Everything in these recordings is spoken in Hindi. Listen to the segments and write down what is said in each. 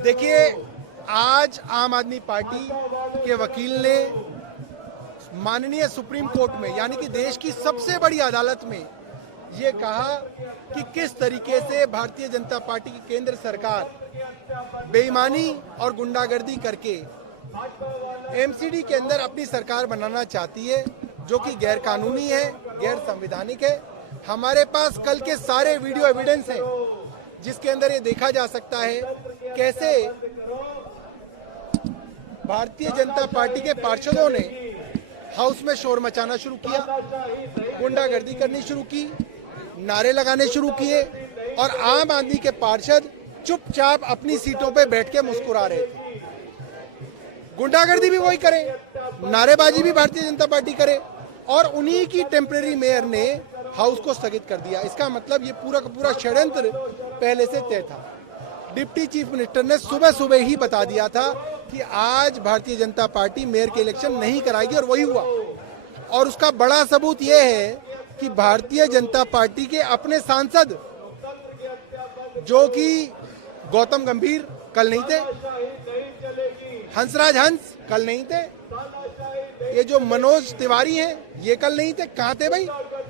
देखिए, आज आम आदमी पार्टी के वकील ने माननीय सुप्रीम कोर्ट में यानी कि देश की सबसे बड़ी अदालत में ये कहा कि किस तरीके से भारतीय जनता पार्टी की केंद्र सरकार बेईमानी और गुंडागर्दी करके एमसीडी के अंदर अपनी सरकार बनाना चाहती है, जो कि गैर कानूनी है, गैर संवैधानिक है। हमारे पास कल के सारे वीडियो एविडेंस हैं जिसके अंदर ये देखा जा सकता है कैसे भारतीय जनता पार्टी के पार्षदों ने हाउस में शोर मचाना शुरू किया, गुंडागर्दी करनी शुरू की, नारे लगाने शुरू किए और आम आदमी के पार्षद चुपचाप अपनी सीटों पे बैठ के मुस्कुरा रहे थे। गुंडागर्दी भी वही करे, नारेबाजी भी भारतीय जनता पार्टी करे और उन्हीं की टेम्परेरी मेयर ने हाउस को स्थगित कर दिया। इसका मतलब ये पूरा का पूरा षड्यंत्र पहले से तय था। डिप्टी चीफ मिनिस्टर ने सुबह सुबह ही बता दिया था कि आज भारतीय जनता पार्टी मेयर के इलेक्शन नहीं कराएगी और वही हुआ। और उसका बड़ा सबूत यह है कि भारतीय जनता पार्टी के अपने सांसद जो कि गौतम गंभीर कल नहीं थे, हंसराज हंस कल नहीं थे, ये जो मनोज तिवारी हैं ये कल नहीं थे। कहाँ थे भाई?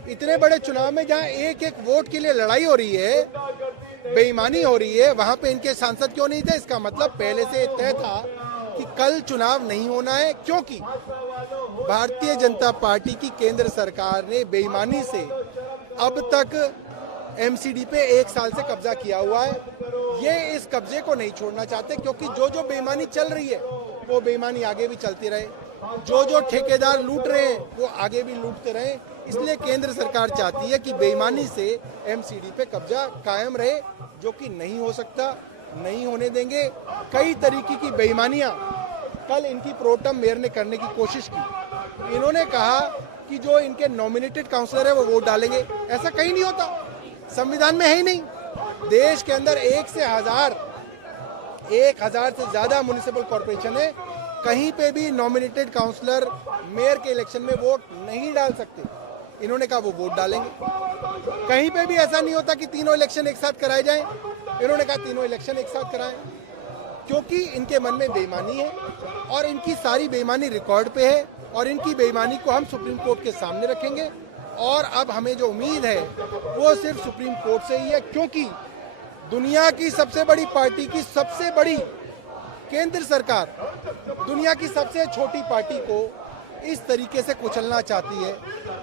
इतने बड़े चुनाव में जहाँ एक एक वोट के लिए लड़ाई हो रही है, बेईमानी हो रही है, वहां पे इनके सांसद क्यों नहीं थे? इसका मतलब पहले से तय था कि कल चुनाव नहीं होना है, क्योंकि भारतीय जनता पार्टी की केंद्र सरकार ने बेईमानी से अब तक एमसीडी पे 1 साल से कब्जा किया हुआ है। ये इस कब्जे को नहीं छोड़ना चाहते, क्योंकि जो जो बेईमानी चल रही है वो बेईमानी आगे भी चलती रहे, जो जो ठेकेदार लूट रहे हैं वो आगे भी लूटते रहे। इसलिए केंद्र सरकार चाहती है कि बेईमानी से एमसीडी पे कब्जा कायम रहे, जो कि नहीं हो सकता, नहीं होने देंगे। कई तरीके की बेईमानियां कल इनकी प्रोटम मेयर ने करने की कोशिश की। इन्होंने कहा कि जो इनके नॉमिनेटेड काउंसलर है वो वोट डालेंगे। ऐसा कहीं नहीं होता, संविधान में है ही नहीं। देश के अंदर 1,000 से ज्यादा म्युनिसिपल कॉर्पोरेशन है, कहीं पे भी नॉमिनेटेड काउंसलर मेयर के इलेक्शन में वोट नहीं डाल सकते। इन्होंने कहा वो वोट डालेंगे। कहीं पे भी ऐसा नहीं होता कि तीनों इलेक्शन एक साथ कराए जाएं। इन्होंने कहा तीनों इलेक्शन एक साथ कराएं, क्योंकि इनके मन में बेईमानी है और इनकी सारी बेईमानी रिकॉर्ड पे है और इनकी बेईमानी को हम सुप्रीम कोर्ट के सामने रखेंगे। और अब हमें जो उम्मीद है वो सिर्फ सुप्रीम कोर्ट से ही है, क्योंकि दुनिया की सबसे बड़ी पार्टी की सबसे बड़ी केंद्र सरकार दुनिया की सबसे छोटी पार्टी को इस तरीके से कुचलना चाहती है।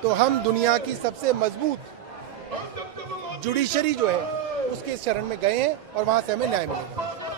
तो हम दुनिया की सबसे मजबूत जुडिशरी जो है उसके शरण में गए हैं और वहां से हमें न्याय मिलेगा।